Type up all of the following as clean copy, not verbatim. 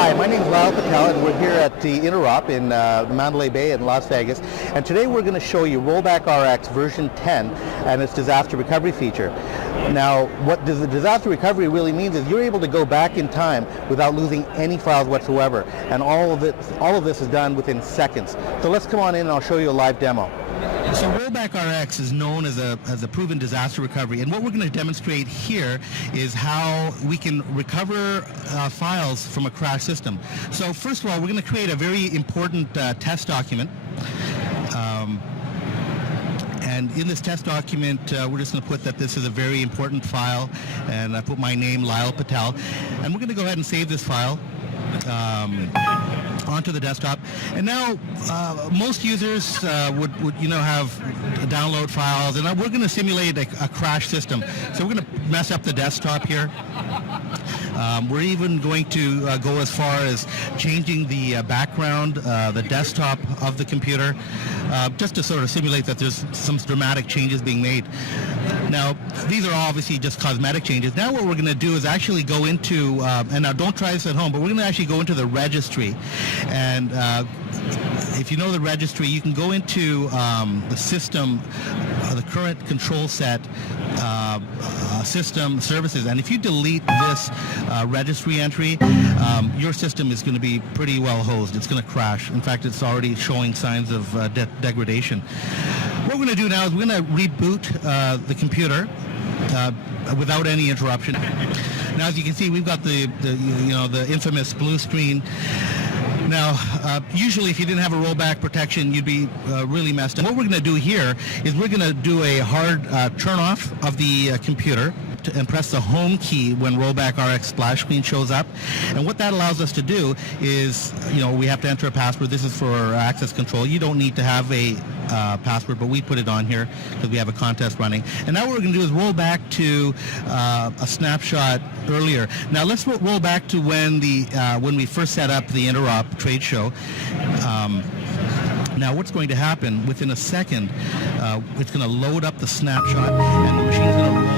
Hi, my name is Lyle Patel, and we're here at the Interop in Mandalay Bay in Las Vegas. And today we're going to show you RollBack Rx version 10 and its disaster recovery feature. Now, what the disaster recovery really means is you're able to go back in time without losing any files whatsoever. And all of this is done within seconds. So let's come on in and I'll show you a live demo. So RollBack Rx is known as a proven disaster recovery, and what we're going to demonstrate here is how we can recover files from a crash system. So first of all, we're going to create a very important test document. And in this test document, we're just going to put that this is a very important file, and I put my name, Lyle Patel, and we're going to go ahead and save this file onto the desktop. And now most users would have download files, and we're going to simulate a crash system. So we're going to mess up the desktop here. We're even going to go as far as changing the background, the desktop of the computer, just to sort of simulate that there's some dramatic changes being made. Now, these are obviously just cosmetic changes. Now what we're going to do is actually go into, and now don't try this at home, but we're going to actually go into the registry. And if you know the registry, you can go into the system, the current control set, system services, and if you delete this registry entry, your system is going to be pretty well hosed. It's going to crash. In fact, it's already showing signs of degradation. What we're going to do now is we're going to reboot the computer without any interruption. Now, as you can see, we've got the infamous blue screen. Now, usually if you didn't have a rollback protection, you'd be really messed up. What we're going to do here is we're going to do a hard turn off of the computer and press the home key when RollBack Rx splash screen shows up. And what that allows us to do is, we have to enter a password. This is for access control. You don't need to have a password, but we put it on here because we have a contest running. And now what we're going to do is roll back to a snapshot earlier. Now let's roll back to when we first set up the Interop trade show. Now what's going to happen, within a second, it's going to load up the snapshot and the machine's going to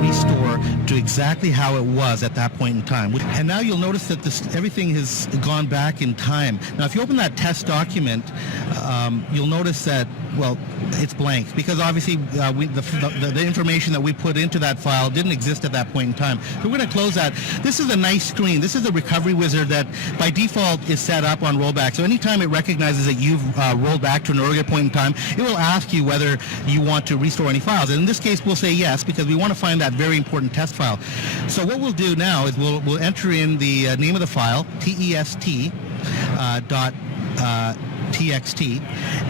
restore to exactly how it was at that point in time. And now you'll notice that everything has gone back in time. Now if you open that test document, you'll notice that, well, it's blank because obviously the information that we put into that file didn't exist at that point in time. So we're going to close that. This is a nice screen. This is a recovery wizard that by default is set up on rollback. So anytime it recognizes that you've rolled back to an earlier point in time, it will ask you whether you want to restore any files. And in this case, we'll say yes because we want to find that very important test file. So what we'll do now is we'll enter in the name of the file, test.txt,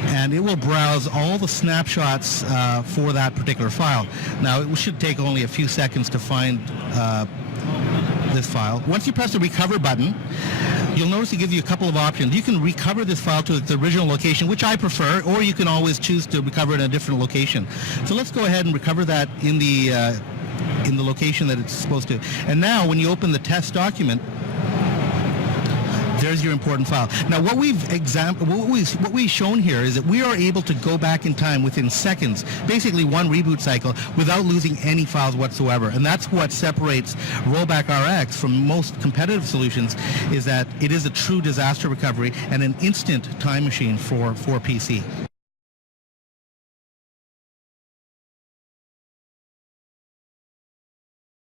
and it will browse all the snapshots for that particular file. Now, it should take only a few seconds to find this file. Once you press the recover button, you'll notice it gives you a couple of options. You can recover this file to its original location, which I prefer, or you can always choose to recover it in a different location. So let's go ahead and recover that in the location that it's supposed to. And now, when you open the test document, there's your important file. Now, what we've shown here is that we are able to go back in time within seconds, basically one reboot cycle, without losing any files whatsoever. And that's what separates RollBack Rx from most competitive solutions, is that it is a true disaster recovery and an instant time machine for PC.